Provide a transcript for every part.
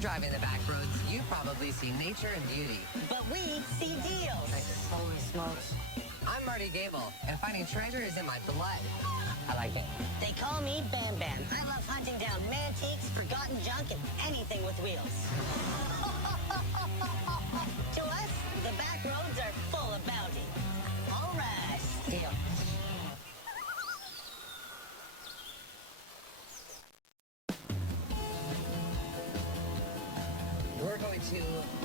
driving the back roads, you probably see nature and beauty. But we see deals. Holy smokes. I'm Marty Gable, and finding treasure is in my blood. I like it. They call me Bam Bam. I love hunting down mantiques, forgotten junk, and anything with wheels. To us, the back roads are full of bounty. All right, deal. We're going to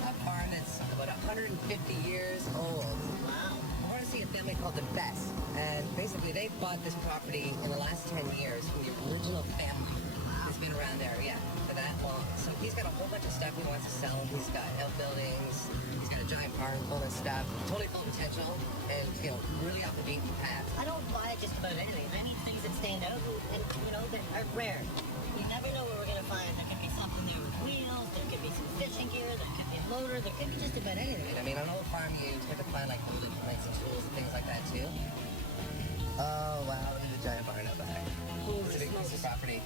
a farm that's about 150 years old. Wow. We're going to see a family called the Best. And basically, they bought this property in the last 10 years from the original family that's been around there, for that long. So he's got a whole bunch of stuff he wants to sell. He's got outbuildings. He's got a giant barn full of stuff. Totally full of potential and, really off the beaten path. I don't buy just about anything. I need things that stand out and, that are rare. You never know what we're going to find. There could be something there with wheels. There could be some fishing gear. There could be a motor. There could be just about anything. I mean, on an old farm, you tend to find, like, old implements and tools and things like that, too. Oh, wow. Look at the giant barn up there. It's a big piece of property.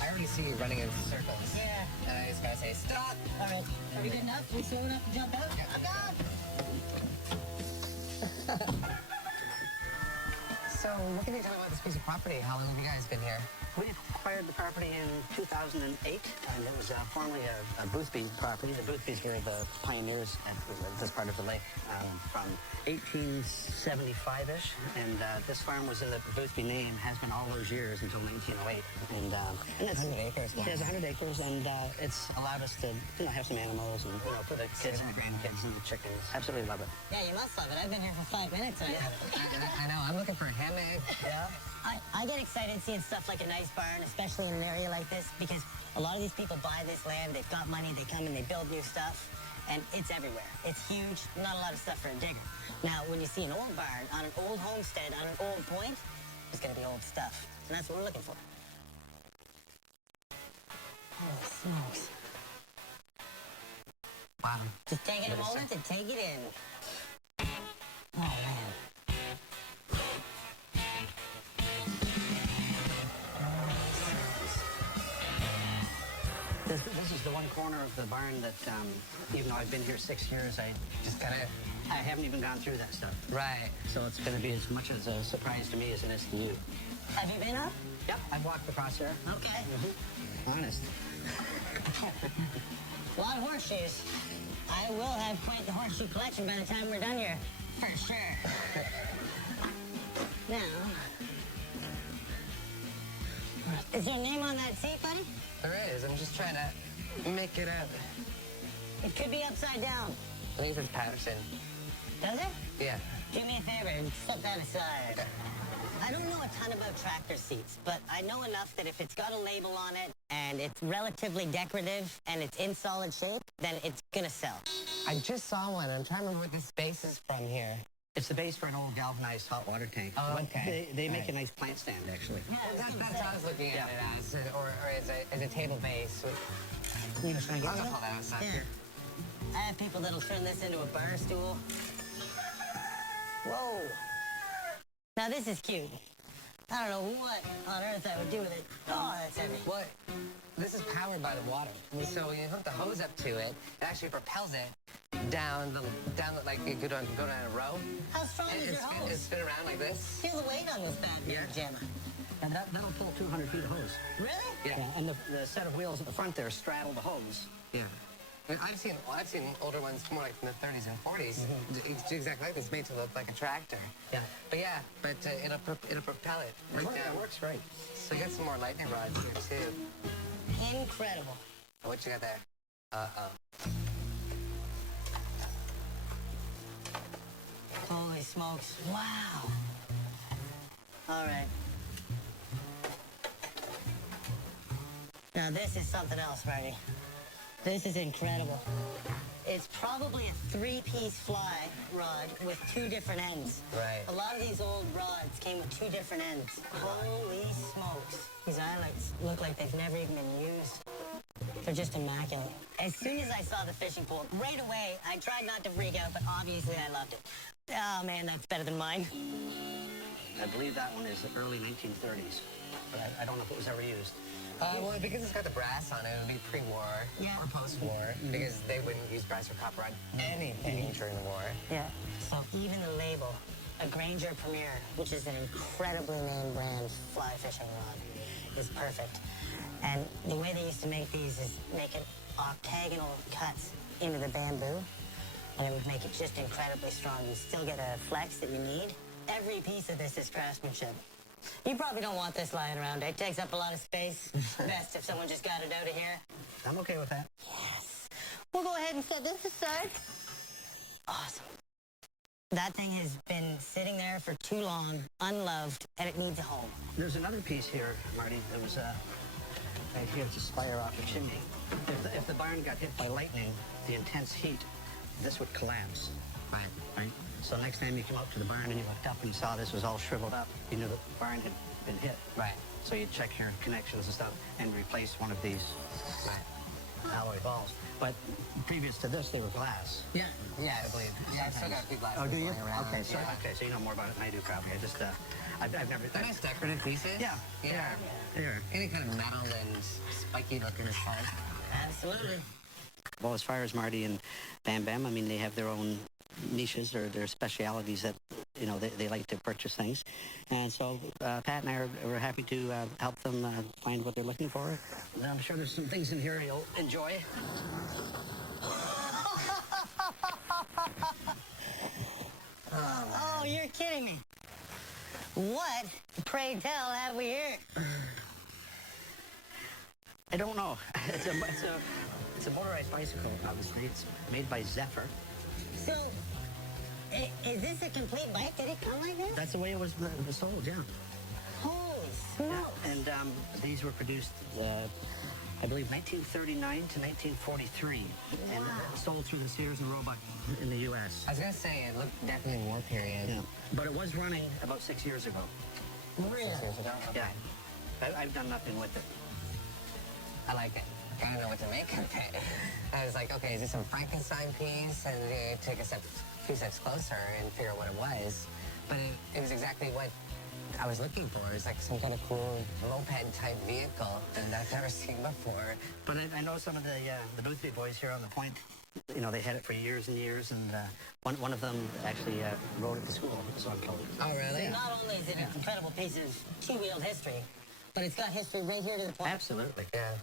I already see you running in circles. Yeah. And I just gotta say, stop! All right. Are we good enough? Are we slow enough to jump out? Yeah. I'm gone! So, what can you tell me about this piece of property? How long have you guys been here? We acquired the property in 2008, and it was formerly a Boothby property. The Boothbys were the pioneers at this part of the lake from 1875-ish, and this farm was in the Boothby name, has been all those years until 1908. And it's 100 acres. Yeah, it's 100 acres, and it's allowed us to have some animals and for the kids and the grandkids and the chickens. Absolutely love it. Yeah, you must love it. I've been here for 5 minutes. I know. I'm looking for a hammock. Yeah. I get excited seeing stuff like a nice barn, especially in an area like this, because a lot of these people buy this land, they've got money, they come and they build new stuff, and it's everywhere. It's huge, not a lot of stuff for a digger. Now, when you see an old barn on an old homestead, on an old point, there's going to be old stuff, and that's what we're looking for. Holy smokes. Wow. Just take it a moment to take it in. Oh, man. This is the one corner of the barn that, even though I've been here 6 years, I haven't even gone through that stuff. Right. So it's going to be as much as a surprise to me as it is to you. Have you been up? Yep, I've walked across there. Okay. Honest. A lot of horseshoes. I will have quite the horseshoe collection by the time we're done here. For sure. Now, is your name on that seat, buddy? There is. I'm just trying to make it up. It could be upside down. I think it's Patterson. Does it? Yeah. Do me a favor and set that aside. I don't know a ton about tractor seats, but I know enough that if it's got a label on it and it's relatively decorative and it's in solid shape, then it's gonna sell. I just saw one. I'm trying to remember what this base is from here. It's the base for an old galvanized hot water tank. Oh, okay. They make a nice plant stand, actually. Yeah, That's what I was looking at it as, or as a table base. You know, should I I'm get gonna some? pull that outside. Here. I have people that'll turn this into a bar stool. Whoa. Now this is cute. I don't know what on earth I would do with it. Oh, that's heavy. What? This is powered by the water. So when you hook the hose up to it, it actually propels it down like you go down a row. How strong is your It hose? spin around like this. Feel the weight on this bad jammer. And that'll pull 200 feet of hose. Really? Yeah. And the set of wheels at the front there straddle the hose. Yeah. I've seen older ones more like from the 30s and 40s. It's exactly like this, made to look like a tractor. Yeah. But it'll propel it right down. It works right. So you got some more lightning rods here too. Incredible. What you got there? Holy smokes. Wow. All right. Now this is something else, Marty. This is incredible. It's probably a 3-piece fly rod with 2 different ends. Right. A lot of these old rods came with 2 different ends. Holy smokes. These eyelets look like they've never even been used. They're just immaculate. As soon as I saw the fishing pole, right away, I tried not to freak out, but obviously I loved it. Oh, man, that's better than mine. I believe that one is the early 1930s, but I don't know if it was ever used. Well, because it's got the brass on it, it would be pre-war or post-war, because they wouldn't use brass or copper on anything during the war. Yeah. So even the label, a Granger Premier, which is an incredibly named brand fly fishing rod, is perfect. And the way they used to make these is making octagonal cuts into the bamboo, and it would make it just incredibly strong. You still get a flex that you need. Every piece of this is craftsmanship. You probably don't want this lying around. It takes up a lot of space. Best if someone just got it out of here. I'm okay with that. Yes. We'll go ahead and set this aside. Awesome. That thing has been sitting there for too long, unloved, and it needs a home. There's another piece here, Marty. There was right here, it's a spire off the chimney. If the barn got hit by lightning, the intense heat, this would collapse. Right. So next time you come up to the barn and you looked up and you saw this was all shriveled up, you knew the barn had been hit. Right. So you'd check your connections and stuff and replace one of these alloy balls. But previous to this, they were glass. Yeah, I believe. Yeah, I've still got a few glasses. Oh, do you? Around. Okay, so you know more about it than I do, probably. I've never. They're nice decorative pieces. Yeah. Any kind of metal and spiky looking is fine. Absolutely. Well, as far as Marty and Bam Bam, I mean, they have their own niches or their specialities that, you know, they like to purchase things. And so Pat and I are happy to help them find what they're looking for. And I'm sure there's some things in here you'll enjoy. Oh, you're kidding me. What, pray tell, have we here? I don't know. It's a motorized bicycle, obviously. It's made by Zephyr. So, is this a complete bike? Did it come like this? That's the way it was sold, yeah. Holy smokes. And these were produced, I believe, 1939 to 1943, and sold through the Sears and Roebuck in the U.S. I was gonna say it looked definitely war period. Yeah, but it was running about 6 years ago. Really? 6 years ago. Okay. Yeah, I've done nothing with it. I like it. I don't know what to make of it. I was like, okay, is this some Frankenstein piece? And they take a few steps closer and figure out what it was. But it was exactly what I was looking for. It was like some kind of cool moped-type vehicle that I've never seen before. But I know some of the Boothby boys here on the point, you know, they had it for years and years, and one of them actually rode it to school, so I'm told. Oh, really? Not only is it an incredible piece of two-wheeled history, but it's got history right here to the point. Absolutely. Yeah.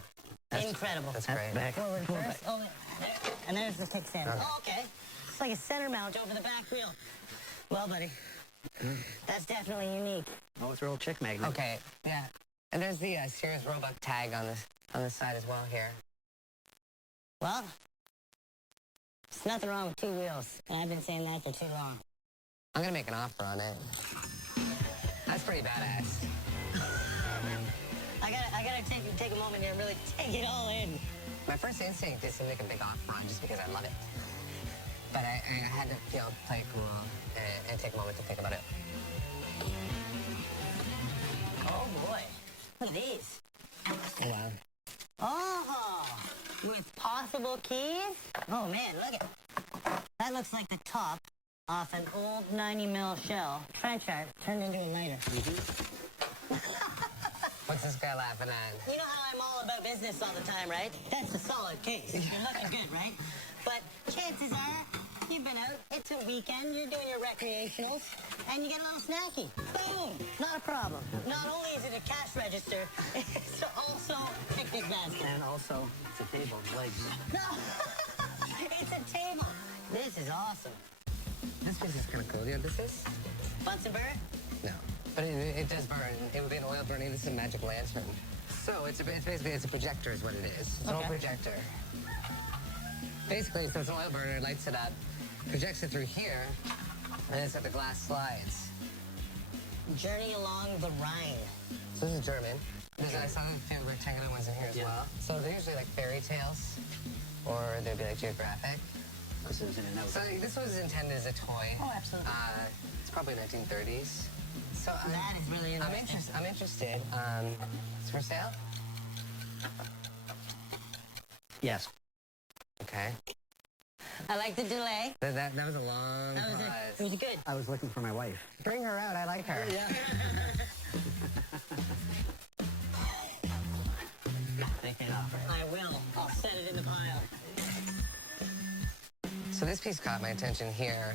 Incredible. That's great. Back. Forward first. Oh, there. And there's the kickstand. Oh, okay. It's like a center mount over the back wheel. Well, buddy, that's definitely unique. Oh, it's a real chick magnet. Okay, yeah. And there's the Sears Roebuck tag on this side as well here. Well, there's nothing wrong with two wheels, and I've been saying that for too long. I'm gonna make an offer on it. That's pretty badass. I gotta take a moment here and really take it all in. My first instinct is to make a big offer on just because I love it. But I had to play it cool and take a moment to think about it. Oh boy, look at these. Oh, wow. Oh, with possible keys? Oh man, look at that. Looks like the top off an old 90 mil shell trench art turned into a lighter. What's this guy laughing at? You know how I'm all about business all the time, right? That's a solid case. You're looking good, right? But chances are, you've been out, it's a weekend, you're doing your recreationals, and you get a little snacky. Boom! Not a problem. Not only is it a cash register, it's also a picnic basket. And also, it's a table with legs. No! It's a table. This is awesome. This piece is kind of cool. You know what this is? Bunsen burner? No. But it does burn. It would be an oil burning. This is a magic lantern. So it's basically a projector is what it is. It's an old projector. Basically, so it's an oil burner, it lights it up, projects it through here, and it's at the glass slides. Journey along the Rhine. So this is German. I saw a few rectangular ones in here as well. So they're usually like fairy tales, or they'd be like geographic. This is in a note. So this was intended as a toy. Oh, absolutely. It's probably 1930s. So That is really interesting. I'm interested. It's for sale? Yes. Okay. I like the delay. That was a long That was pause. it. It was good. I was looking for my wife. Bring her out. I like her. Yeah. Take it off. I will. I'll set it in the pile. So this piece caught my attention here.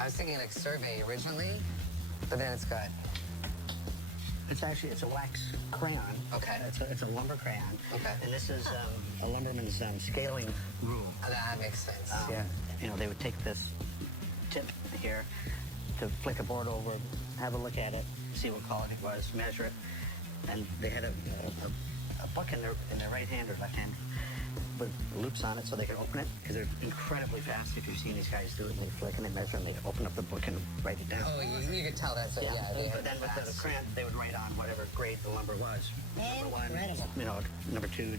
I was thinking like survey originally, but then it's got... It's a wax crayon. Okay. It's a lumber crayon. Okay. And this is a lumberman's scaling rule. Oh, that makes sense. Yeah. You know, they would take this tip here to flick a board over, have a look at it, see what quality it was, measure it, and they had a book in their right hand or left hand with loops on it so they could open it, because they're incredibly fast. If you've seen these guys do it, and they flick and they measure and they open up the book and write it down. Oh, you could tell that's it. Yeah. But then with the crayon, they would write on whatever grade the lumber was. Number one, Incredible. you know, number two.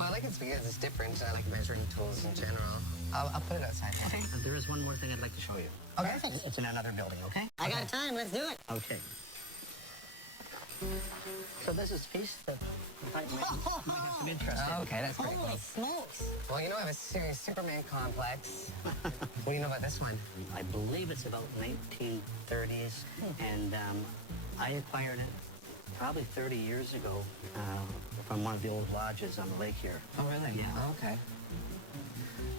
Well, I like it because it's different. I like measuring tools in general. I'll put it outside. Okay. There is one more thing I'd like to show you. Okay. It's in another building, okay? I got time. Let's do it. Okay. So this is a piece that might have some interest in. Oh, okay, that's pretty Holy cool. smokes. Well, you know I have a serious Superman complex. What do you know about this one? I believe it's about 1930s, and I acquired it probably 30 years ago from one of the old lodges on the lake here. Oh, really? Yeah. Oh, okay.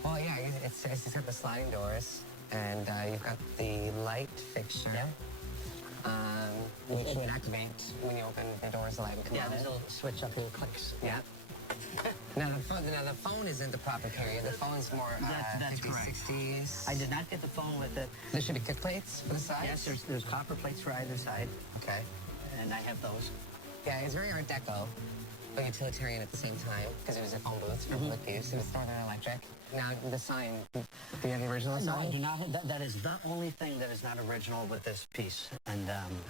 Well, yeah, it's got the sliding doors, and you've got the light fixture. Yeah. Which would activate when you open the doors, the light would come Yeah, on. there's a little switch up here that clicks. Yeah. Now the phone isn't the proper period. The phone's more That's 50s, correct. 60s. I did not get the phone with it. There should be kick plates for the sides. Yes, there's copper plates for either side, Okay. and I have those. Yeah, it's very Art Deco, but utilitarian at the same time, because it was a phone booth for public use. It was Northern Electric. Now, the sign, do you have the original No, I sign? do not. That is the only thing that is not original with this piece. And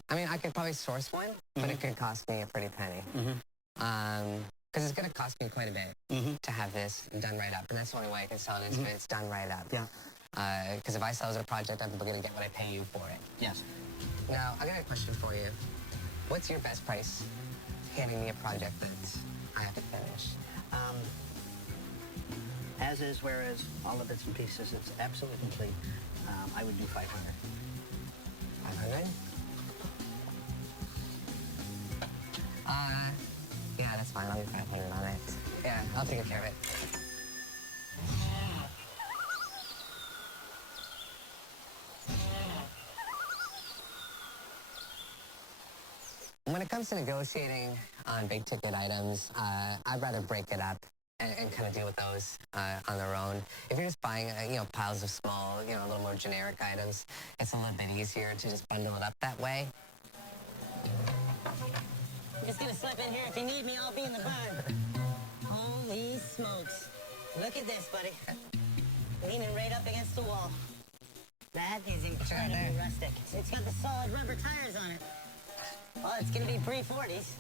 I mean, I could probably source one, but it could cost me a pretty penny. Because it's going to cost me quite a bit to have this done right up. And that's the only way I can sell it is if it's done right up. yeah, Because if I sell it as a project, I'm going to get what I pay you for it. yes. Now, I got a question for you. What's your best price handing me a project that I have to finish? As is, whereas all the bits and pieces, it's absolutely complete. I would do 500. 500? Yeah, that's fine. I'll do 500 on it. Yeah, I'll take care of it. When it comes to negotiating on big ticket items, I'd rather break it up and kind of deal with those on their own. If you're just buying, piles of small, a little more generic items, it's a little bit easier to just bundle it up that way. Just gonna slip in here. If you need me, I'll be in the barn. Holy smokes. Look at this, buddy. Leaning right up against the wall. That is incredibly rustic. It's got the solid rubber tires on it. Well, it's gonna be pre-40s.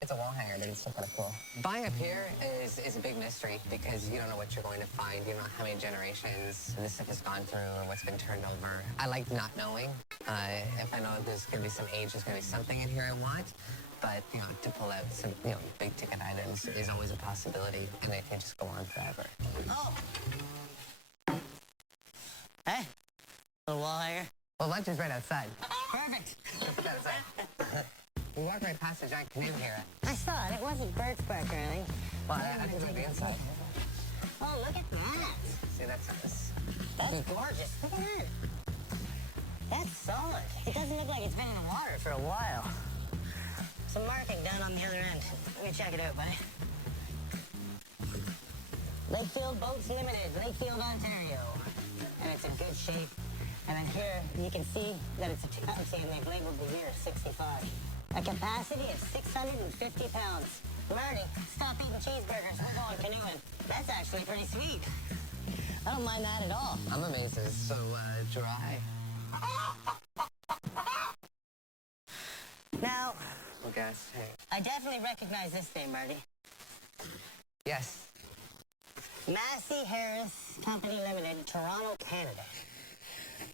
It's a wall hanger, but it's still kind of cool. Buying up here is a big mystery because you don't know what you're going to find. You don't know how many generations this stuff has gone through or what's been turned over. I like not knowing. If I know there's going to be some age, there's going to be something in here I want. But, to pull out some, big ticket items is always a possibility, and it can just go on forever. Oh. Hey, little wall hanger. Well, lunch is right outside. Perfect. Put that aside. We walked right past the giant canoe here. I saw it. It wasn't birch bark or anything. Well, I did like the inside. Oh, look at that. See, that's nice. That's gorgeous. Look at that. That's solid. It doesn't look like it's been in the water for a while. Some marking down on the other end. Let me check it out, buddy. Lakefield Boats Limited, Lakefield, Ontario. And it's in good shape. And then here, you can see that it's a taxi and they've labeled the year 65. A capacity of 650 pounds. Marty, stop eating cheeseburgers. We're going canoeing. That's actually pretty sweet. I don't mind that at all. I'm amazed it's so dry. Now, Well, guys, hey. I definitely recognize this name, Marty. Yes. Massey Harris Company Limited, Toronto, Canada.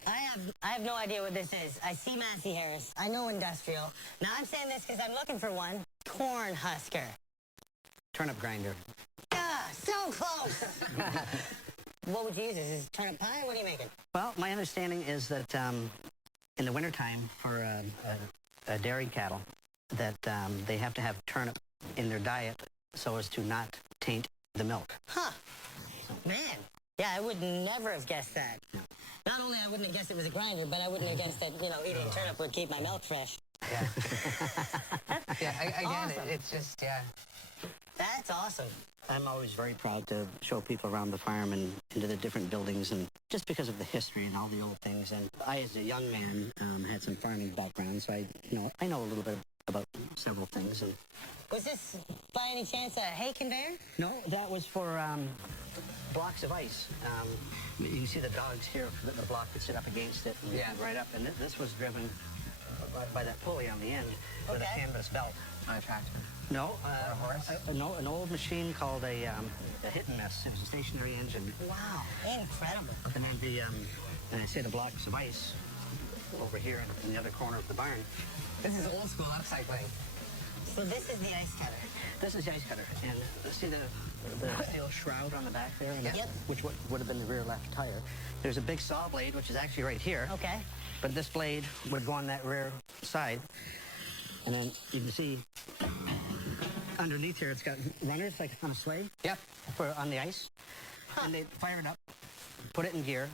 I have no idea what this is. I see Massey Harris. I know industrial. Now I'm saying this because I'm looking for one. Corn husker. Turnip grinder. Ah, so close. what would you use? Is this turnip pie? What are you making? Well, my understanding is that in the wintertime for dairy cattle, that they have to have turnip in their diet so as to not taint the milk. Huh. Man. Yeah, I would never have guessed that. Not only I wouldn't have guessed it was a grinder, but I wouldn't have guessed that, eating turnip would keep my milk fresh. Yeah. Again, Awesome. it's just, yeah. That's awesome. I'm always very proud to show people around the farm and into the different buildings, and just because of the history and all the old things. And I, as a young man, had some farming background, so I know a little bit about several things. And Was this, by any chance, a hay conveyor? no, that was for blocks of ice. You can see the dogs here, the block that sit up against it, and Yeah. right up. And this was driven by that pulley on the end with a Okay. canvas belt. On a tractor. No, a horse? No, an old machine called a hit and miss. It was a stationary engine. Wow, incredible. And then and I say the blocks of ice over here in the other corner of the barn. This is old school upcycling. So this is the ice cutter. This is the ice cutter, and see the steel shroud on the back there, and Yep. which would have been the rear left tire. There's a big saw blade, which is actually right here. Okay. But this blade would go on that rear side, and then you can see underneath here it's got runners like on a sleigh. Yep. On the ice, and they fire it up, put it in gear,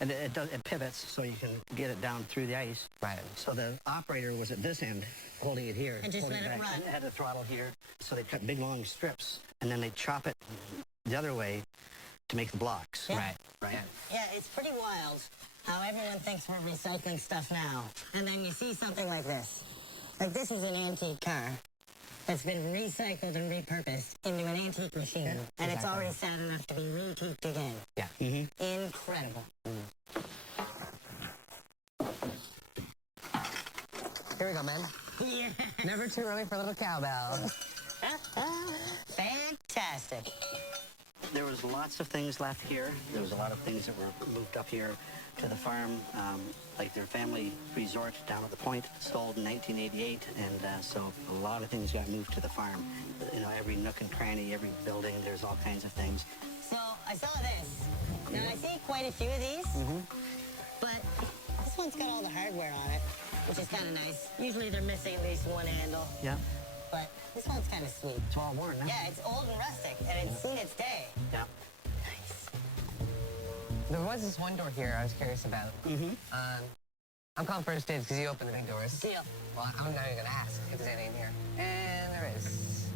and it pivots so you can get it down through the ice. Right. So the operator was at this end, holding it here. And just holding let it back, run. and had the throttle here, so they cut big long strips, and then they chop it the other way to make the blocks. Yeah. Right. Right. Yeah, it's pretty wild how everyone thinks we're recycling stuff now. And then you see something like this. Like, this is an antique car that's been recycled and repurposed into an antique machine. And it's exactly. already sad enough to be re-teaked again. Yeah. Incredible. Here we go, man. Yeah. Never too early for a little cowbell. Fantastic. There was lots of things left here. There was a lot of things that were moved up here to the farm, like their family resort down at the Point, sold in 1988, and so a lot of things got moved to the farm. Every nook and cranny, every building, there's all kinds of things. So I saw this. Now I see quite a few of these, but this one's got all the hardware on it, which is kind of nice. Usually they're missing at least one handle, Yeah. but this one's kind of sweet. It's all worn now. Yeah, it's old and rustic, and it's seen its day. Yeah. Nice. There was this one door here I was curious about. I'm calling first dibs because you opened the big doors. Deal. Well, I'm not even going to ask if there's anything in here. And there is.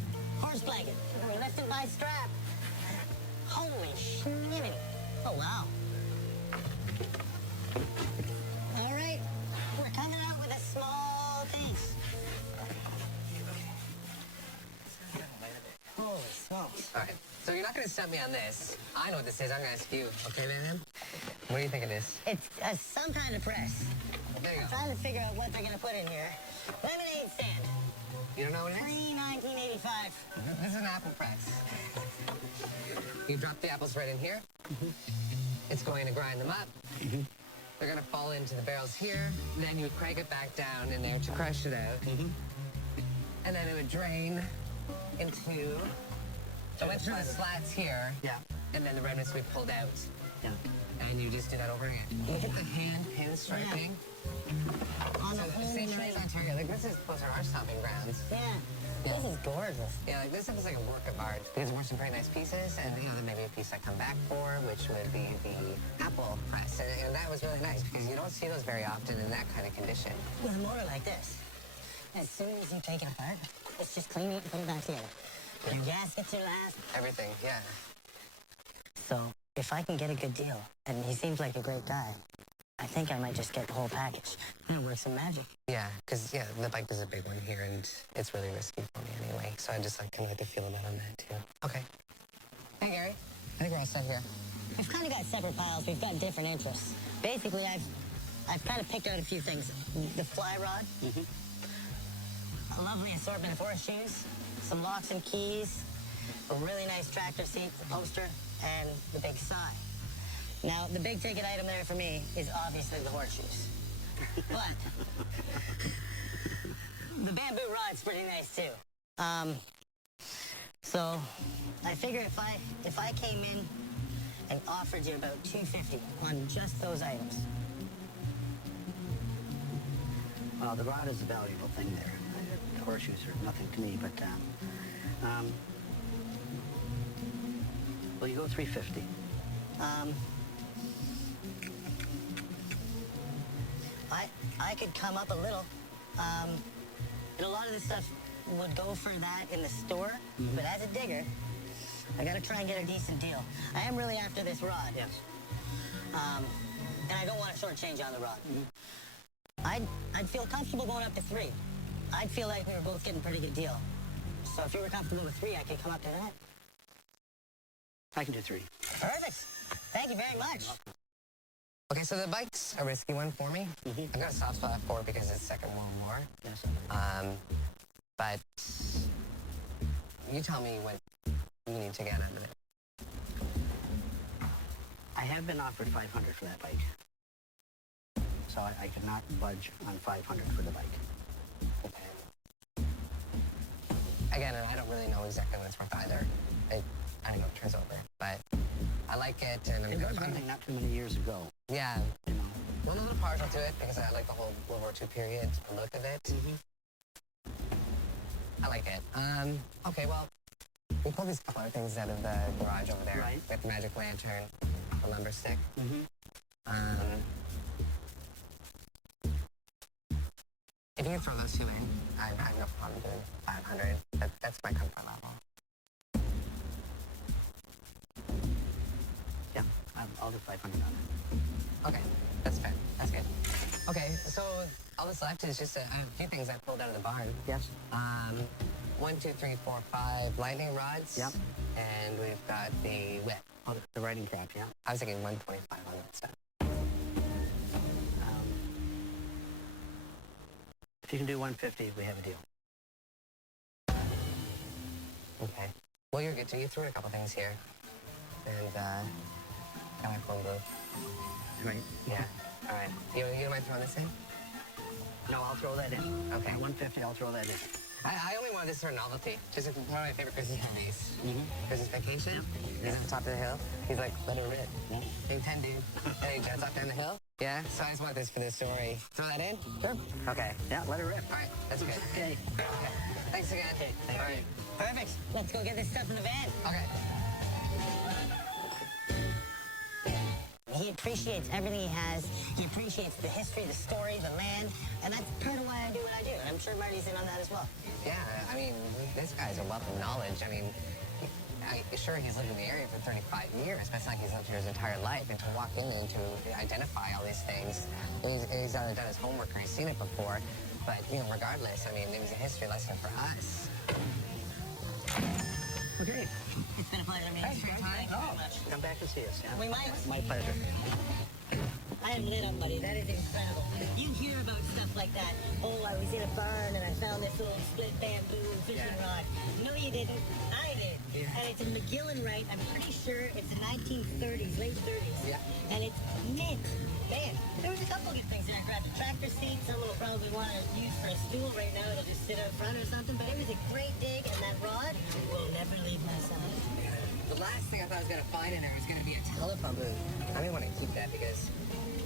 Horse blanket. We're lifted by strap. Holy schnibbity. Oh, wow. All right. We're coming out with a small piece. Holy smokes. All right. So you're not going to stump me on this. I know what this is. I'm going to ask you. Okay, man? What do you think it is? It's some kind of press. There you I'm go. trying to figure out what they're going to put in here. Lemonade stand. You don't know what it is? Pre-1985. This is an apple press. You drop the apples right in here. It's going to grind them up. They're going to fall into the barrels here. Then you crank it back down in there to crush it out. And then it would drain into the slats here. Yeah. And then the remnants would be pulled out. Yeah. And you just do that over again. Look at the hand pin striping. On the So home same straight. trees Ontario. Like this is close to our stomping grounds. Yeah. This is gorgeous. Yeah, like this is like a work of art because we're some very nice pieces, and there may be a piece I come back for, which would be the apple press, and that was really nice because you don't see those very often in that kind of condition. With a motor like this, as soon as you take it apart, it's just clean it and put it back together. Your gaskets are last. Everything, yeah. So if I can get a good deal, and he seems like a great guy, I think I might just get the whole package. And work some magic. Yeah, because the bike is a big one here, and it's really risky for me anyway. So I just kind of like to feel about on that too. Okay. Hey Gary, I think we're all set here. We've kind of got separate piles. We've got different interests. Basically, I've kind of picked out a few things. The fly rod, a lovely assortment of horseshoes, some locks and keys, a really nice tractor seat, the poster, and the big sign. Now, the big ticket item there for me is obviously the horseshoes. But the bamboo rod's pretty nice too. So I figure if I came in and offered you about $250 on just those items. Well, the rod is a valuable thing there. The horseshoes are nothing to me, but well, you go 350. I could come up a little. And a lot of this stuff would go for that in the store, but as a digger, I gotta try and get a decent deal. I am really after this rod. Yes. And I don't want to shortchange on the rod. I'd feel comfortable going up to 3. I'd feel like we were both getting a pretty good deal. So if you were comfortable with 3, I could come up to that. I can do 3. Perfect. Thank you very much. Okay, so the bike's a risky one for me. I've got a soft spot for it because it's Second World War. Yes. But you tell me what you need to get out of it. I have been offered 500 for that bike. So I could not budge on 500 for the bike. Okay. Again, and I don't really know exactly what it's worth either. I don't know, it turns over. But I like it, and It was running not too many years ago. Yeah. You know. Well, I'm a little partial to it because I like the whole World War II period, the look of it. I like it. Okay, well, we pulled these couple other things out of the garage over there. Right. We have the magic lantern, the lumber stick. If you can throw those 2 in, I have no problem doing 500. That's my comfort level. Yeah, I'll do 500 on it. Okay, that's fair. That's good. Okay, so all that's left is just a few things I pulled out of the barn. Yes. 1, 2, 3, 4, 5 lightning rods. Yep. And we've got the whip. Oh, the riding crop, yeah. I was thinking 125 on that stuff. If you can do 150, we have a deal. Okay. Well, you're good too. You threw in a couple things here. And, got my phone booth. Right. Yeah. All right. You don't mind throwing this in? No, I'll throw that in. Okay. 150, I'll throw that in. I only wanted this for a novelty. Just one of my favorite Christmas movies. Christmas Vacation. He's at the top of the hill. He's like, let her rip. Big 10 dude. And he jets up down the hill. Yeah. So I just want this for the story. Throw that in? Sure. Okay. Yeah, let her rip. All right. That's good. Okay. Thanks again. Okay. All right. Perfect. Let's go get this stuff in the van. Okay. He appreciates everything he has. He appreciates the history, the story, the land, and that's part of why I do what I do. And I'm sure Marty's in on that as well. Yeah, I mean, this guy's a wealth of knowledge. I mean, sure, he's lived in the area for 35 years, but it's not like he's lived here his entire life. And to walk in and to identify all these things, he's either done his homework or he's seen it before. But, you know, regardless, I mean, it was a history lesson for us. Okay. It's been a pleasure meeting you. Thank you very much. Come back and see us, yeah? We might. My pleasure. I am lit up, buddy. That is incredible. You hear about stuff like that. Oh, I was in a barn and I found this little split bamboo fishing rod. No, you didn't. I did. Yeah. And it's a McGillen-Wright. I'm pretty sure it's the 1930s, late 30s. Yeah. And it's mint. Man, there was a couple good things there. I grabbed a tractor seat. Someone will probably want to use for a stool right now. It'll just sit out front or something. But it was a great dig, and that rod will never leave my side. The last thing I thought I was going to find in there was going to be a telephone booth. I didn't want to keep that because,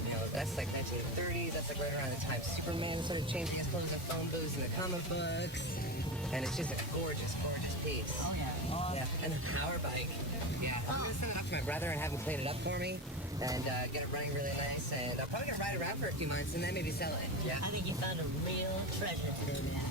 you know, that's like 1930s. That's like right around the time Superman started changing his clothes to phone booths in the comic books. And it's just a gorgeous, gorgeous piece. Oh, yeah. Yeah, and the power bike. Yeah, I'm going to send it off to my brother and have him clean it up for me and get it running really nice. And I'm probably going to ride around for a few months and then maybe sell it. Yeah. I think you found a real treasure today, man.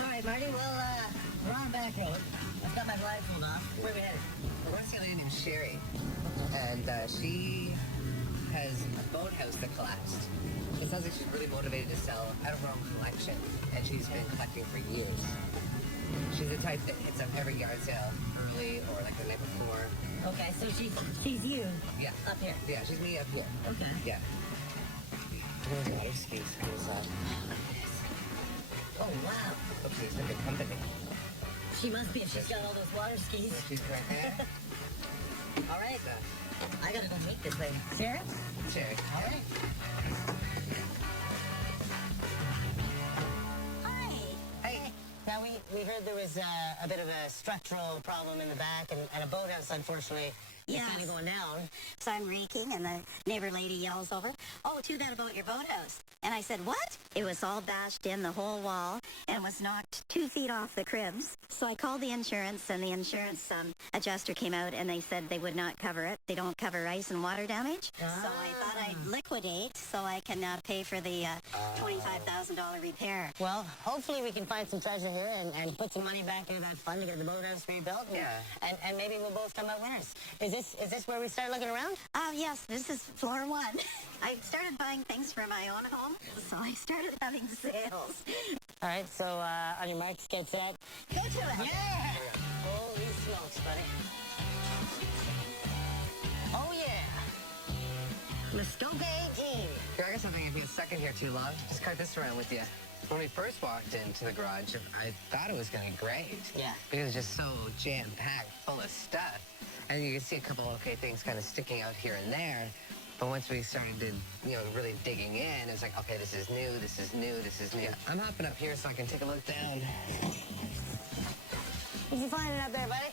All right, Marty, well, we're on Backroad. I've got my blindfold off. Where are we headed? We're going to see a lady named Sherry. And she has a boathouse that collapsed. It sounds like she's really motivated to sell out of her own collection. And she's been collecting for years. She's the type that hits up every yard sale early or like the night before. Okay, so she's you Yeah. up here. Yeah, she's me up here. Okay. Yeah. Here's a water skis. Oh, wow. Looks like it's a good company. She must be if she's got all those water skis. She's right there. All right. I gotta go meet this way. Sure? Sure. All right. Hi. Hey. Now, we heard there was a bit of a structural problem in the back and a boathouse, unfortunately. Yes. It's kind of going down. So I'm raking, and the neighbor lady yells over, "Oh, too bad about your boathouse." And I said, "What?" It was all bashed in, the whole wall, and was knocked 2 feet off the cribs. So I called the insurance, and the insurance adjuster came out, and they said they would not cover it. They don't cover ice and water damage. So I thought I'd liquidate so I can pay for the $25,000 repair. Well, hopefully we can find some treasure here and put some money back into that fund to get the boathouse rebuilt. Yeah. And maybe we'll both come out winners. Is this where we start looking around? Yes, this is floor 1. I started buying things for my own home, so I started having sales. All right, so on your marks, get set. Go to it. Yeah! Holy smokes, buddy. Oh, yeah. Muskoka 18. Here, I guess I think if you stuck in here too long, just cart this around with you. When we first walked into the garage, I thought it was going to be great. Yeah. Because it's just so jam-packed, full of stuff. And you can see a couple okay things kind of sticking out here and there. But once we started to, really digging in, it was like, okay, this is new, this is new, this is new. I'm hopping up here so I can take a look down. What you finding up there, buddy?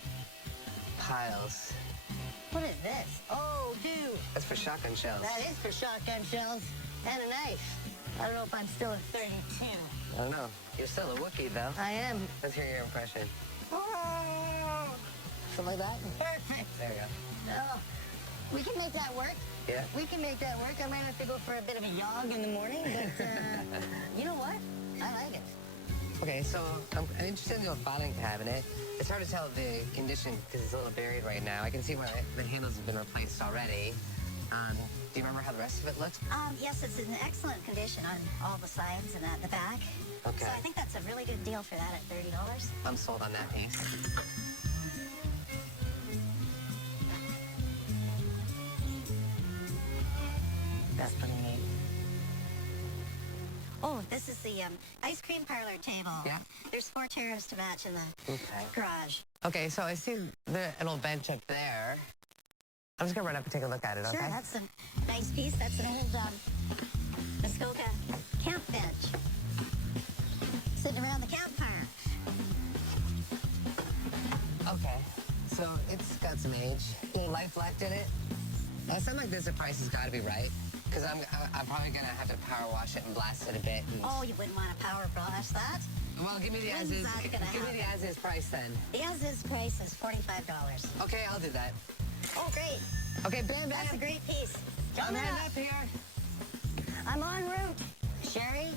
Piles. What is this? Oh, dude. That's for shotgun shells. That is for shotgun shells and a knife. I don't know if I'm still at 32. I don't know. You're still a Wookiee, though. I am. Let's hear your impression. Something like that? Perfect. There you go. Oh, we can make that work. Yeah. We can make that work. I might have to go for a bit of a jog in the morning, but you know what? I like it. Okay, so I'm interested in the old filing cabinet. It's hard to tell the condition because it's a little buried right now. I can see where the handles have been replaced already. Do you remember how the rest of it looks? Yes, it's in excellent condition on all the sides and at the back. Okay. So I think that's a really good deal for that at $30. I'm sold on that piece. That's pretty neat. Oh, this is the ice cream parlor table. Yeah. There's 4 chairs to match in the Okay. garage. Okay, so I see an old bench up there. I'm just gonna run up and take a look at it, okay? Sure, that's a nice piece. That's an old Muskoka camp bench. Sitting around the campfire. Okay, so it's got some age. A little life left in it. Something like this, the price has got to be right. Because I'm probably going to have to power wash it and blast it a bit. And... Oh, you wouldn't want to power brush that? Well, give me the When's as-is. that gonna Give me the happen? as-is price then. The as-is price is $45. Okay, I'll do that. Oh, great. Okay, bam, That's a bam. great piece. I'm Coming heading up. up here. I'm en route. Sherry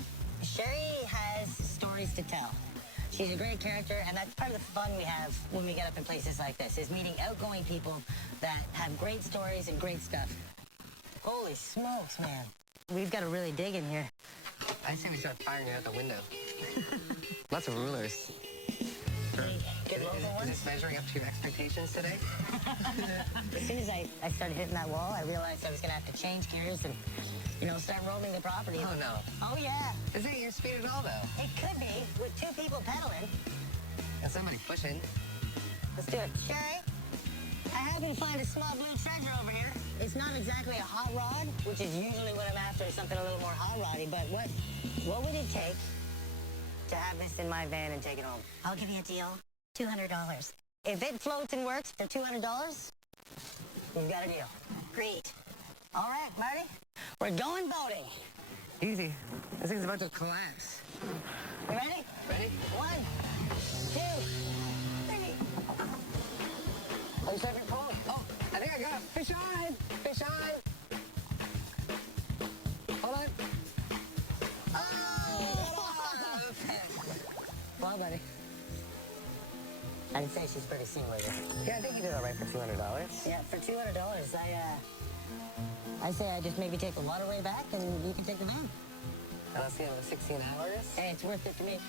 has stories to tell. She's a great character, and that's part of the fun we have when we get up in places like this, is meeting outgoing people that have great stories and great stuff. Holy smokes, man. We've got to really dig in here. I say we start firing it out the window. Lots of rulers. Get local Is ones? this measuring up to your expectations today? As soon as I started hitting that wall, I realized I was going to have to change gears and, start roaming the property. Oh, no. Oh, yeah. This ain't your speed at all, though. It could be, with 2 people pedaling. And somebody pushing. Let's do it. Sherry, I happen to find a small blue treasure over here. It's not exactly a hot rod, which is usually what I'm after, is something a little more hot roddy, but what would it take to have this in my van and take it home? I'll give you a deal. $200. If it floats and works for $200, we've got a deal. Great. All right, Marty, we're going boating. Easy. This thing's about to collapse. You ready? Ready? 1, 2, 3. Unstrap your pole. Oh, I think I got it. Fish on! Fish on! Hold on. Oh! Well, buddy. I'd say she's pretty seaworthy. Yeah, I think you did all right for $200. Yeah, for $200, I say I just maybe take the waterway back and you can take the van. Let's see, 16 hours? Hey, it's worth it to me.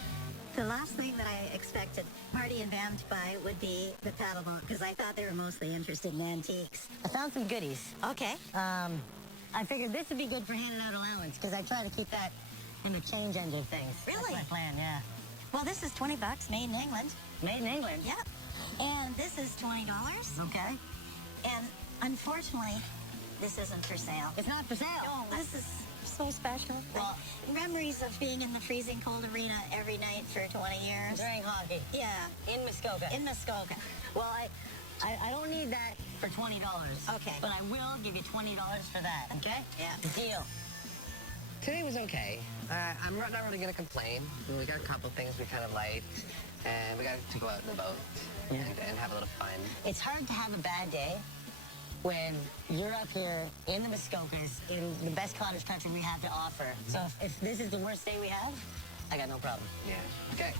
The last thing that I expected Marty and Van to buy would be the paddleboat, because I thought they were mostly interested in antiques. I found some goodies. Okay. I figured this would be good for handing out allowance, because I try to keep that in the change end of things. Really? That's my plan, yeah. Well, this is $20, made in England. Made in England? Yep. And this is $20. Okay. And unfortunately, this isn't for sale. It's not for sale. Oh, this is so special. Well- Memories of being in the freezing cold arena every night for 20 years. During hockey. Yeah, In Muskoka. in Muskoka. Well, I don't need that for $20. Okay. But I will give you $20 for that, okay? Yeah. Deal. Today was okay. I'm not really going to complain. We got a couple things we kind of liked, and we got to go out in the boat and have a little fun. It's hard to have a bad day when you're up here in the Muskokas, in the best cottage country we have to offer. So if this is the worst day we have, I got no problem. Yeah. Okay.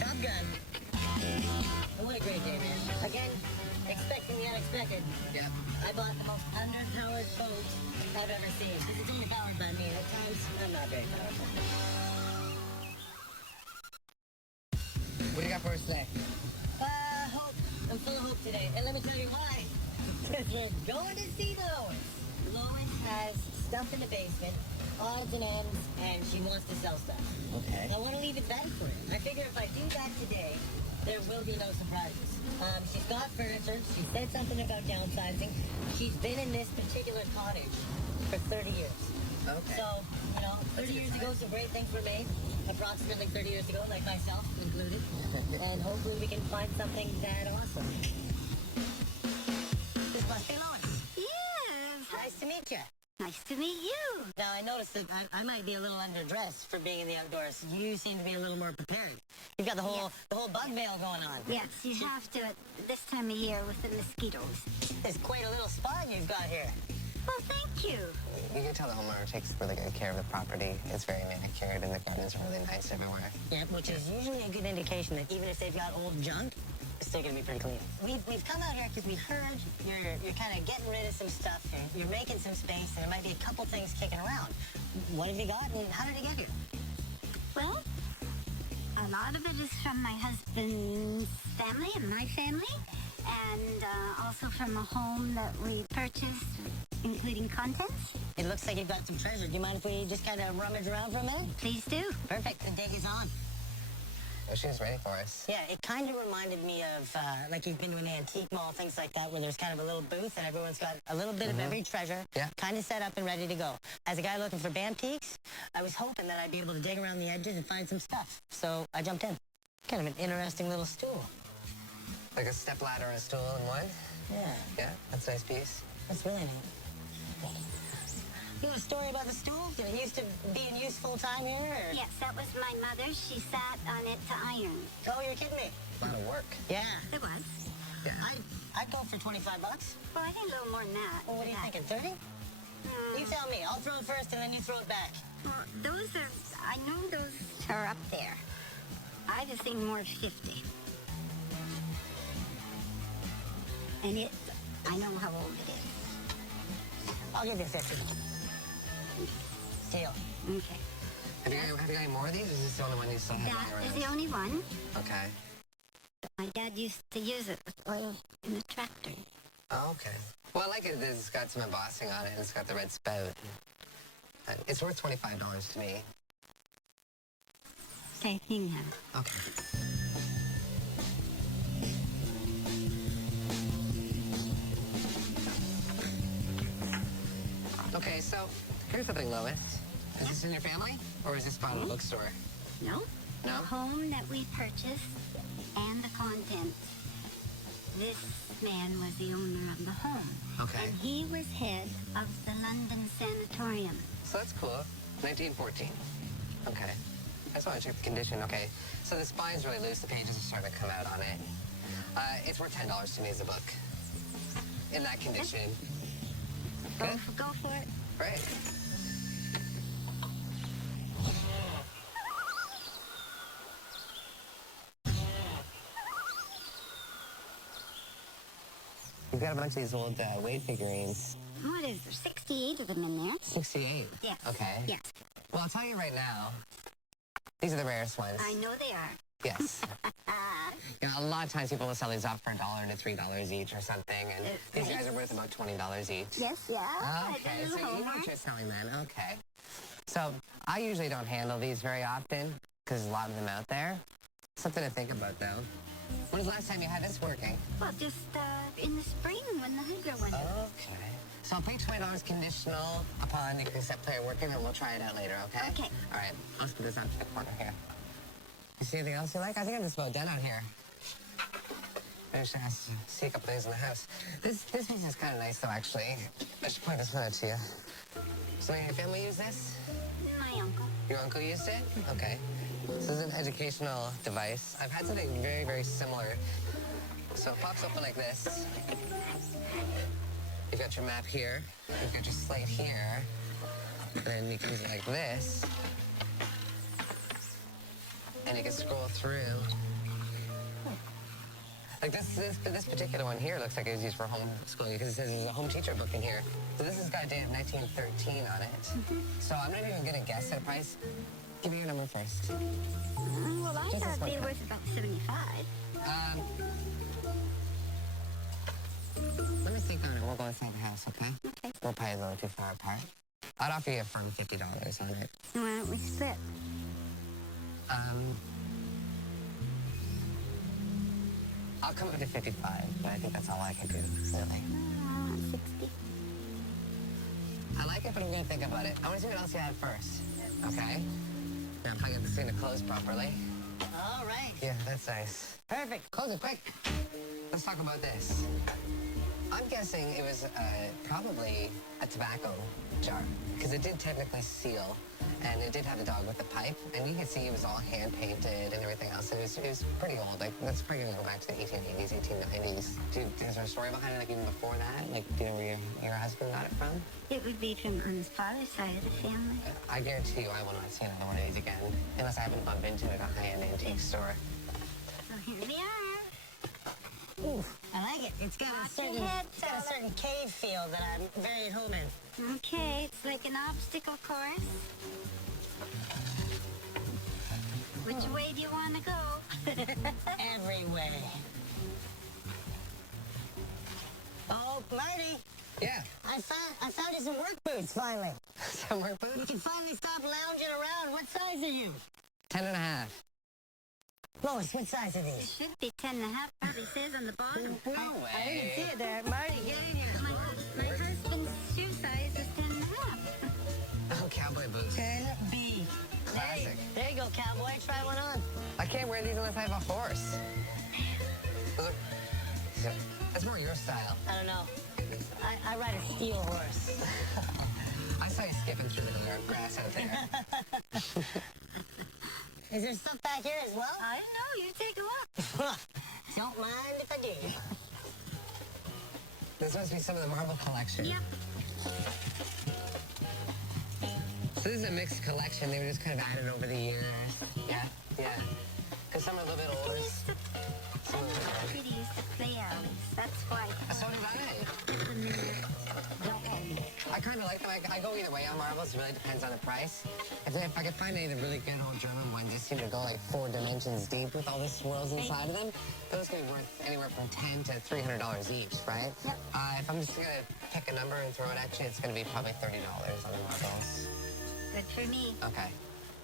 Top Gun. What a great day, man. Again, expecting the unexpected. Yeah. I bought the most underpowered boat I've ever seen. This is only powered by me. At times, I'm not very powerful. What do you got for us today? Hope. I'm full of hope today. And let me tell you why. Because we're going to see Lois. Lois has stuff in the basement, odds and ends, and she wants to sell stuff. Okay. I want to leave it better for her. I figure if I do that today, there will be no surprises. She's got furniture. She said something about downsizing. She's been in this particular cottage for 30 years. Okay. So, 30 years ago, some great things were made. Approximately 30 years ago, like myself included. And hopefully we can find something that awesome. This must be Lois. Yes. Nice to meet you. Nice to meet you. Now, I noticed that I might be a little underdressed for being in the outdoors. You seem to be a little more prepared. You've got the whole bug veil going on. Yes, you have to at this time of year with the mosquitoes. It's quite a little spot you've got here. Well, thank you. You can tell the homeowner takes really good care of the property. It's very manicured, and the gardens are really nice everywhere. Yeah, which is usually a good indication that even if they've got old junk, it's still going to be pretty clean. We've come out here because we heard you're kind of getting rid of some stuff. You're making some space, and there might be a couple things kicking around. What have you got, and how did it get here? Well, a lot of it is from my husband's family and my family, and also from a home that we purchased, including contents. It looks like you've got some treasure. Do you mind if we just kind of rummage around for a minute? Please do. Perfect. The dig is on. Oh, she's ready for us. Yeah, it kind of reminded me of, like you've been to an antique mall, things like that, where there's kind of a little booth and everyone's got a little bit of every treasure, Yeah. kind of set up and ready to go. As a guy looking for antiques, I was hoping that I'd be able to dig around the edges and find some stuff. So I jumped in. Kind of an interesting little stool. Like a step ladder and a stool in one? Yeah, Yeah, that's a nice piece. that's really neat. You have a story about the stool? Did it used to be in use full time here? Or? Yes, that was my mother. She sat on it to iron. Oh, you're kidding me. A lot of work. Yeah. It was. Yeah. I'd go for $25. Well, I think a little more than that. Well, what are you thinking, 30? You tell me. I'll throw it first and then you throw it back. Well, those are, I know those are up there. I was thinking more 50. And it, I know how old it is. I'll give you 50. Deal. Okay. Have you got any more of these? Or is this the only one you still have That lying is around? the only one. Okay. My dad used to use it with oil in the tractor. Oh, okay. Well, I like it that it's got some embossing on it, and it's got the red spout. It's worth $25 to me. Same thing now. Okay. Okay, so here's something, Lois. Is this in your family, or is this part of the bookstore? No. The No? home that we purchased and the contents. This man was the owner of the home. Okay. And he was head of the London Sanatorium. So that's cool. 1914. Okay. I just want to check the condition. Okay. So the spine's really loose. The pages are starting to come out on it. It's worth $10 to me as a book. In that condition. Good? Go for it. Great. You've got a bunch of these old Wade figurines. What is there? 68 of them in there. 68? Yes. Okay. Yes. Well, I'll tell you right now, these are the rarest ones. I know they are. Yes. A lot of times people will sell these up for $1 to $3 each or something, and these guys are worth about $20 each. Yes, yeah. I Okay, did a so little you know what homework. you're selling then. Okay. So I usually don't handle these very often because there's a lot of them out there. Something to think about, though. When was the last time you had this working? Well, just in the spring when the hydro went. Okay. So I'll pay $20 conditional upon the cassette player working, and we'll try it out later, okay? Okay. All right, let's put this on the corner here. You see anything else you like? I think I'm just about done out here. I should see a couple things in the house. This piece is kind of nice, though, actually. I should point this one out to you. So your family use this? My uncle. Your uncle used it? Okay. This is an educational device. I've had something very, very similar. So it pops open like this. You've got your map here. You've got your slate here. And then you can use it like this. And you can scroll through. Like this particular one here looks like it was used for homeschooling because it says there's a home teacher book in here. So this has got a date of 1913 on it. So I'm not even gonna guess at a price. Give me your number first. Well, I Just thought this one they were time. worth about 75. Let me think on it. We'll go inside the house, okay? Okay. We're probably a little too far apart. I'd offer you a firm $50 on it. Why don't we split? I'll come up to 55, but I think that's all I can do, really. 60. I like it, but I'm gonna think about it. I want to see what else you have first, okay? Now, if I get this thing to close properly. All right. Yeah, that's nice. Perfect. Close it quick. Let's talk about this. I'm guessing it was probably a tobacco jar because it did technically seal, and it did have a dog with a pipe, and you can see it was all hand painted and everything else. It was pretty old. Like that's probably gonna go back to the 1880s, 1890s. Is there a story behind it? Like even before that? Like do you know where your husband got it from? It would be from on his father's side of the family. I guarantee you, I will not see another one of these again unless I happen to bump into it at a high-end antique store. So here we are. Ooh, I like it. It's got a certain cave feel that I'm very at home in. Okay, it's like an obstacle course. Which way do you want to go? Every way. Oh, Marty, Yeah. I found you some work boots finally. Some work You boots? can finally stop lounging around. What size are you? 10 and a half. Lois, what size are these? Should be 10 and a half, probably says on the bottom. No I didn't way. see it there. Marty, get in here. My husband's shoe size is 10 and a half. Oh, cowboy boots. 10B. Classic. There you go, cowboy. Try one on. I can't wear these unless I have a horse. That's more your style. I don't know. I ride a steel horse. I saw you skipping through the grass out there. Is there stuff back here as well? I don't know, you take a look. Don't mind if I do. This must be some of the marble collection. Yep. So this is a mixed collection. They were just kind of added over the years. Yeah, yeah. Because some are a little bit older. Pretty used to play out. That's why. So did I kind of like them. I go either way on marbles. It really depends on the price. If I could find any of the really good old German ones that seem to go like 4 dimensions deep with all the swirls inside of them, those can be worth anywhere from $10 to $300 each, right? Yep. If I'm just going to pick a number and throw it at you, it's going to be probably $30 on the marbles. Good for me. Okay.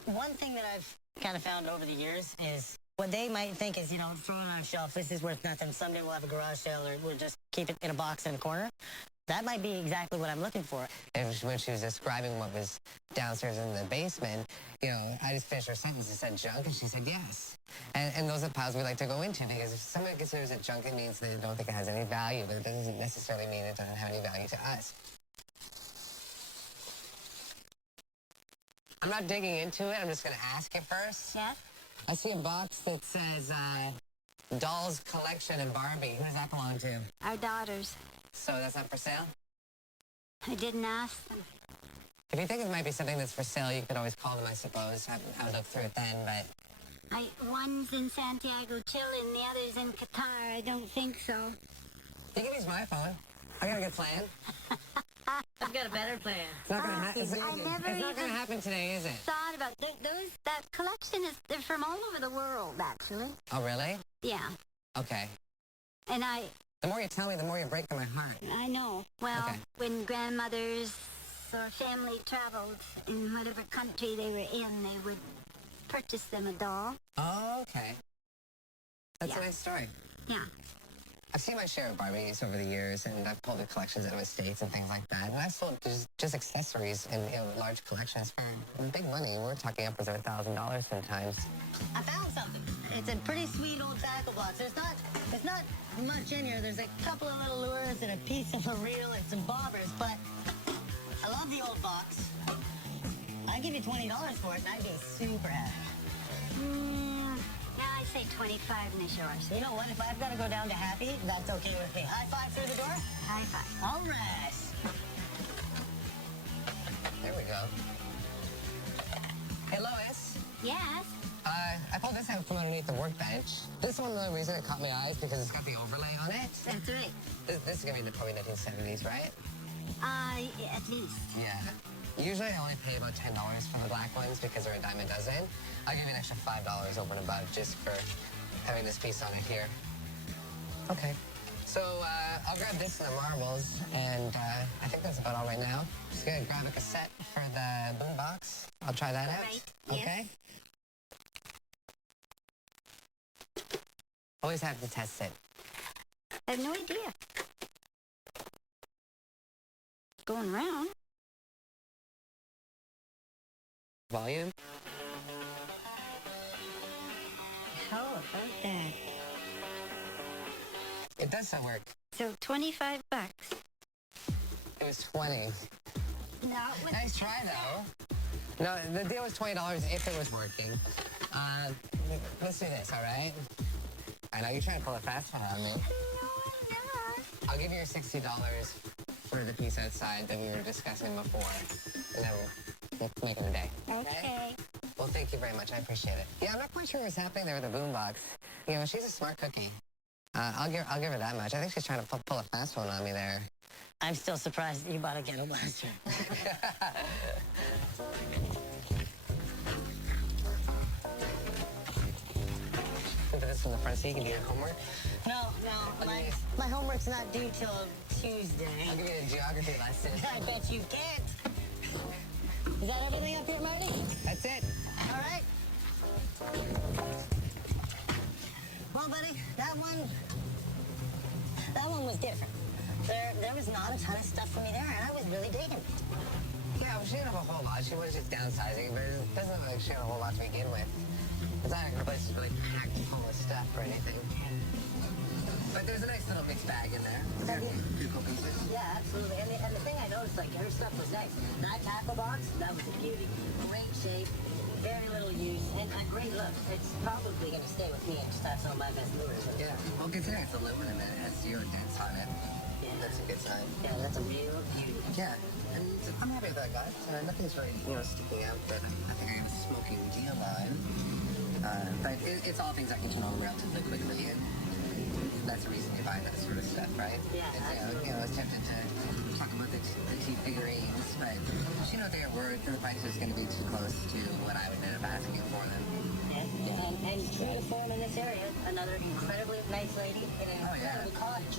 One thing that I've kind of found over the years is what they might think is, throw it on a shelf, this is worth nothing. Someday we'll have a garage sale or we'll just keep it in a box in a corner. That might be exactly what I'm looking for. And when she was describing what was downstairs in the basement, I just finished her sentence and said junk, and she said yes. And those are piles we like to go into, because if someone considers it junk, it means they don't think it has any value, but it doesn't necessarily mean it doesn't have any value to us. I'm not digging into it. I'm just going to ask you first. Yes? I see a box that says Dolls Collection and Barbie. Who does that belong to? Our daughters. So that's not for sale? I didn't ask them. If you think it might be something that's for sale, you could always call them, I suppose. I would look through it then, but... One's in Santiago, Chile, and the other's in Qatar. I don't think so. You can use my phone. I got a good plan. I've got a better plan. It's not gonna happen. I never It's not even gonna happen today, is it? thought about that collection they're from all over the world, actually. Oh, really? Yeah. Okay. And The more you tell me, the more you're breaking my heart. I know. Well, Okay. when grandmothers or family traveled in whatever country they were in, they would purchase them a doll. Oh, okay. That's Yeah. a nice story. Yeah. I've seen my share of Barbies over the years, and I've pulled the collections out of estates and things like that. And I've sold just accessories and large collections for big money. We're talking upwards of $1,000 sometimes. I found something. It's a pretty sweet old tackle box. There's not much in here. There's a couple of little lures and a piece of a reel and some bobbers, but I love the old box. I'd give you $20 for it, and I'd be super happy. Yeah, I'd say 25 and it's yours. You know what? If I've got to go down to happy, that's okay with me. High five through the door? High five. All right. There we go. Hey, Lois. Yes. I pulled this out from underneath the workbench. This one, the reason it caught my eyes because it's got the overlay on it. That's right. This is going to be in the probably 1970s, right? At least. Yeah. Usually I only pay about $10 for the black ones because they're a dime a dozen. I'll give you an extra $5 over and above just for having this piece on it here. Okay. So I'll grab this and the marbles, and I think that's about all right now. Just gonna grab a cassette for the boombox. I'll try that out. Right. Yes. Okay. Always have to test it. I have no idea. Going around. Volume. How about that? It does still work. So 25 bucks. It was 20. No, it was... Nice try, though. No, the deal was $20 if it was working. Let's do this, all right? I know you're trying to pull a fast one on me. I'll give you your $60 for the piece outside that we were discussing before, and then we'll make it a day. Okay. Well, thank you very much. I appreciate it. Yeah, I'm not quite sure what's happening there with the boombox. You know, she's a smart cookie. I'll give her that much. I think she's trying to pull a fast one on me there. I'm still surprised that you bought a ghetto blaster. Put this in the front so you can do your homework. No, my homework's not due till Tuesday. I'll give you a geography lesson. I bet you can't. Is that everything up here, Marty? That's it. All right. Well, buddy, that one was different. There was not a ton of stuff for me there, and I was really digging it. Yeah, well, she didn't have a whole lot. She was just downsizing, but it doesn't look like she had a whole lot to begin with. It's not like her place is really packed full of stuff or anything. But there's a nice little mixed bag in there. Two cool pieces. Yeah, absolutely. And the thing I noticed, like, her stuff was nice. That tackle box, that was a beauty. Great shape, very little use, and a great look. It's probably going to stay with me and start some of my best lures. Yeah, well, considering it's aluminum and it has 0 dents on it, that's a good sign. Yeah, that's a real beauty. Yeah, and I'm happy with that, guys. Nothing's really, sticking out that I think I have a smoking deal on. But it's all things I can turn over relatively quickly, and that's the reason you buy that sort of stuff, right? Yeah, absolutely. I was tempted to talk about the cheap figurines, but she knows their worth, and the price is going to be too close to what I would end up asking for them. Yeah, and true to form in this area, another incredibly nice lady in an incredible cottage.